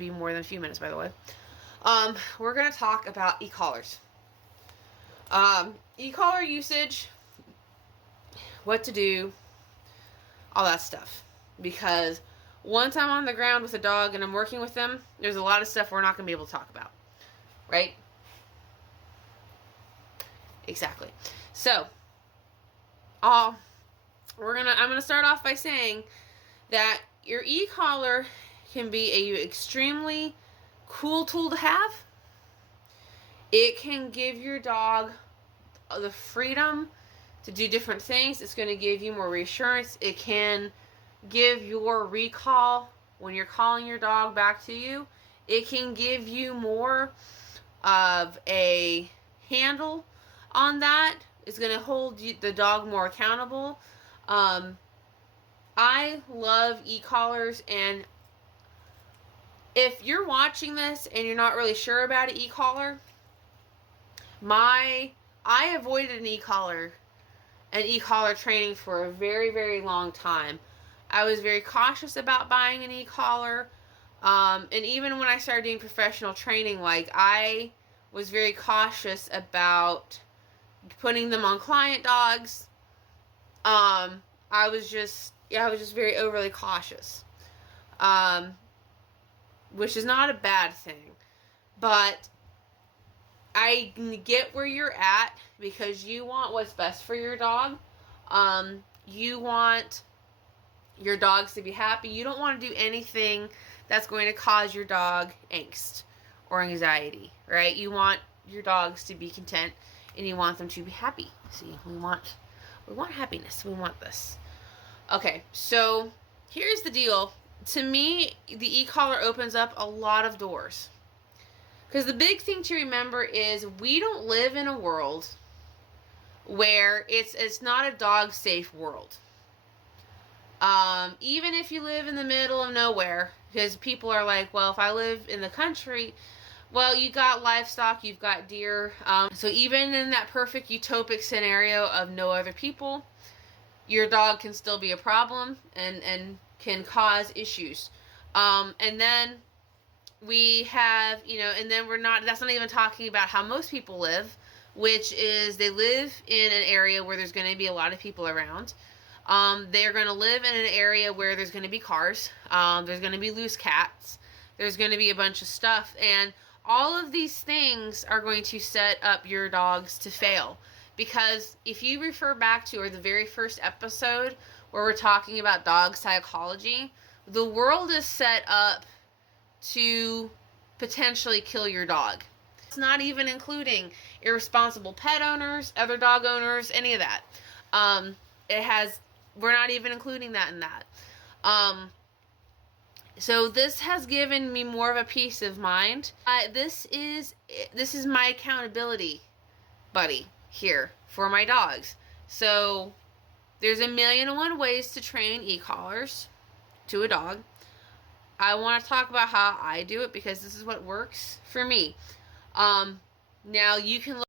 be more than a few minutes, by the way. We're going to talk about e-collars. E-collar usage, what to do, all that stuff. Because once I'm on the ground with a dog and I'm working with them, there's a lot of stuff we're not going to be able to talk about. Right? Exactly. So, I'm gonna start off by saying that your e-collar can be a extremely cool tool to have. It can give your dog the freedom to do different things. It's going to give you more reassurance. It can give your recall when you're calling your dog back to you. It can give you more of a handle on that. It's going to hold the dog more accountable. I love e-collars, and if you're watching this and you're not really sure about an e-collar, I avoided an e-collar training for a very, very long time. I was very cautious about buying an e-collar, and even when I started doing professional training, like, I was very cautious about putting them on client dogs. I was just very overly cautious, which is not a bad thing, but I get where you're at because you want what's best for your dog. You want your dogs to be happy. You don't want to do anything that's going to cause your dog angst or anxiety, right? You want your dogs to be content and you want them to be happy. See, we want happiness. We want this. Okay, so here's the deal. To me, the e-collar opens up a lot of doors. Because the big thing to remember is we don't live in a world where it's not a dog-safe world. Even if you live in the middle of nowhere, because people are like, well, if I live in the country, well, you got livestock, you've got deer. So even in that perfect utopic scenario of no other people, your dog can still be a problem and can cause issues. And then we have, and then that's not even talking about how most people live, which is they live in an area where there's going to be a lot of people around. They're going to live in an area where there's going to be cars. There's going to be loose cats. There's going to be a bunch of stuff. And all of these things are going to set up your dogs to fail. Because if you refer back to the very first episode where we're talking about dog psychology, the world is set up to potentially kill your dog. It's not even including irresponsible pet owners, other dog owners, any of that. We're not even including that in that. So this has given me more of a peace of mind. This is my accountability buddy here for my dogs. So there's 1,000,001 ways to train e-collars to a dog. I want to talk about how I do it because this is what works for me. Now you can look